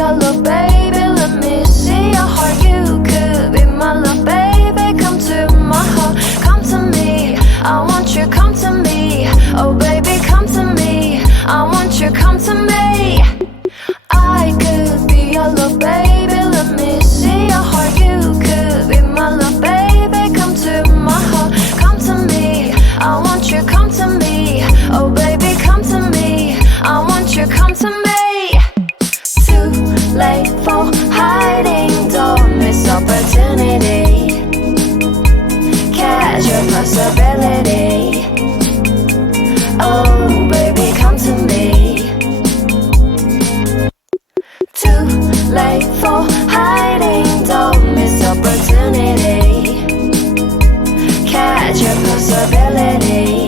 your love, baby, let me see your heart. You could be my love, baby, come to my heart. Come to me, I want you, come to me. Oh baby, come to me, I want you, come to me. I could be your love, baby, let me see your heart. You could be my love, baby, come to my heart. Come to me, I want you, come to me. Oh baby, come to me, I want you, come to me. Too late for hiding, don't miss opportunity. Catch your possibility. Oh baby, come to me. Too late for hiding, don't miss opportunity. Catch your possibility.